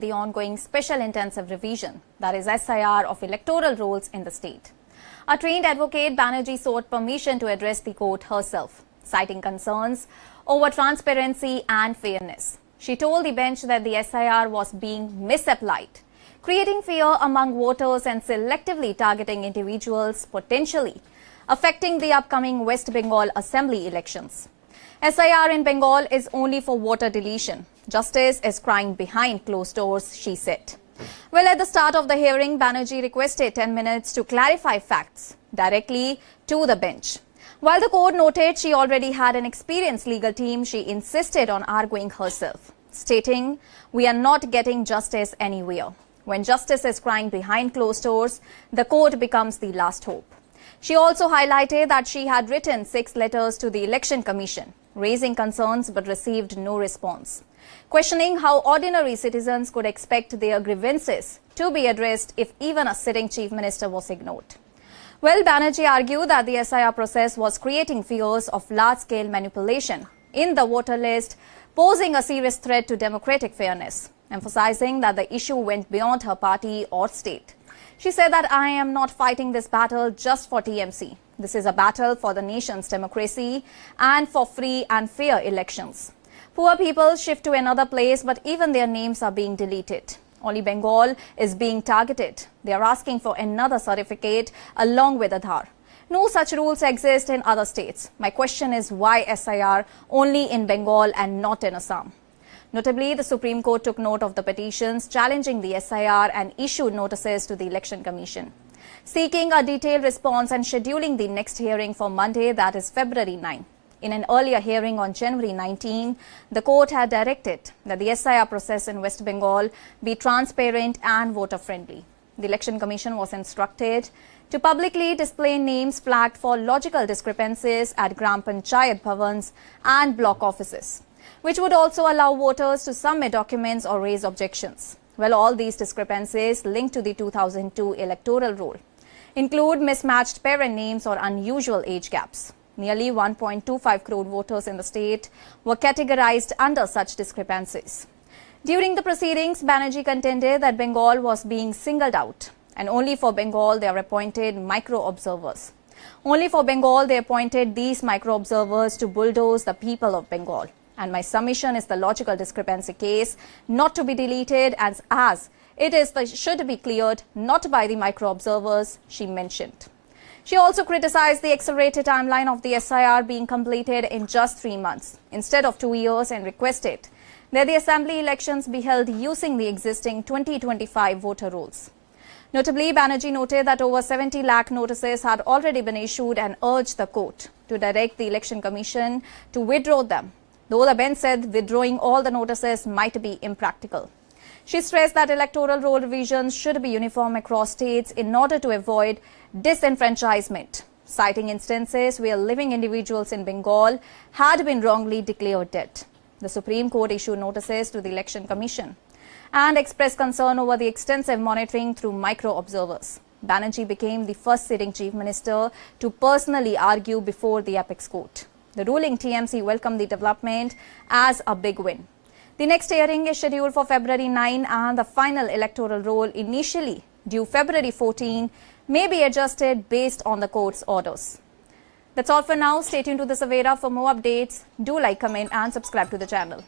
the ongoing Special Intensive Revision, that is SIR, of electoral rolls in the state. A trained advocate, Banerjee sought permission to address the court herself, citing concerns over transparency and fairness. She told the bench that the SIR was being misapplied, creating fear among voters and selectively targeting individuals, potentially affecting the upcoming West Bengal Assembly elections. SIR in Bengal is only for voter deletion. Justice is crying behind closed doors, she said. Well, at the start of the hearing, Banerjee requested 10 minutes to clarify facts directly to the bench. While the court noted she already had an experienced legal team, she insisted on arguing herself, stating, "We are not getting justice anywhere. When justice is crying behind closed doors, the court becomes the last hope." She also highlighted that she had written 6 letters to the Election Commission, raising concerns but received no response, questioning how ordinary citizens could expect their grievances to be addressed if even a sitting chief minister was ignored. Well, Banerjee argued that the SIR process was creating fears of large-scale manipulation in the voter list, posing a serious threat to democratic fairness, emphasizing that the issue went beyond her party or state. She said that "I am not fighting this battle just for TMC. This is a battle for the nation's democracy and for free and fair elections. Poor people shift to another place, but even their names are being deleted. Only Bengal is being targeted. They are asking for another certificate along with Aadhaar. No such rules exist in other states. My question is why SIR only in Bengal and not in Assam?" Notably, the Supreme Court took note of the petitions challenging the SIR and issued notices to the Election Commission, seeking a detailed response and scheduling the next hearing for Monday, that is February 9. In an earlier hearing on January 19, the court had directed that the SIR process in West Bengal be transparent and voter-friendly. The Election Commission was instructed to publicly display names flagged for logical discrepancies at Gram Panchayat bhavans and block offices, which would also allow voters to submit documents or raise objections. Well, all these discrepancies linked to the 2002 electoral roll include mismatched parent names or unusual age gaps. Nearly 1.25 crore voters in the state were categorized under such discrepancies. During the proceedings, Banerjee contended that Bengal was being singled out, and only for Bengal they are appointed micro-observers. Only for Bengal they appointed these micro-observers to bulldoze the people of Bengal. And my submission is the logical discrepancy case not to be deleted as it is should be cleared not by the micro-observers, she mentioned. She also criticized the accelerated timeline of the SIR being completed in just 3 months instead of 2 years and requested that the assembly elections be held using the existing 2025 voter rolls. Notably, Banerjee noted that over 70 lakh notices had already been issued and urged the court to direct the Election Commission to withdraw them, though the bench said withdrawing all the notices might be impractical. She stressed that electoral roll revisions should be uniform across states in order to avoid disenfranchisement, citing instances where living individuals in Bengal had been wrongly declared dead. The Supreme Court issued notices to the Election Commission and expressed concern over the extensive monitoring through micro-observers. Banerjee became the first sitting chief minister to personally argue before the apex court. The ruling TMC welcomed the development as a big win. The next hearing is scheduled for February 9 and the final electoral roll, initially due February 14, may be adjusted based on the court's orders. That's all for now. Stay tuned to the Savera for more updates. Do like, comment and subscribe to the channel.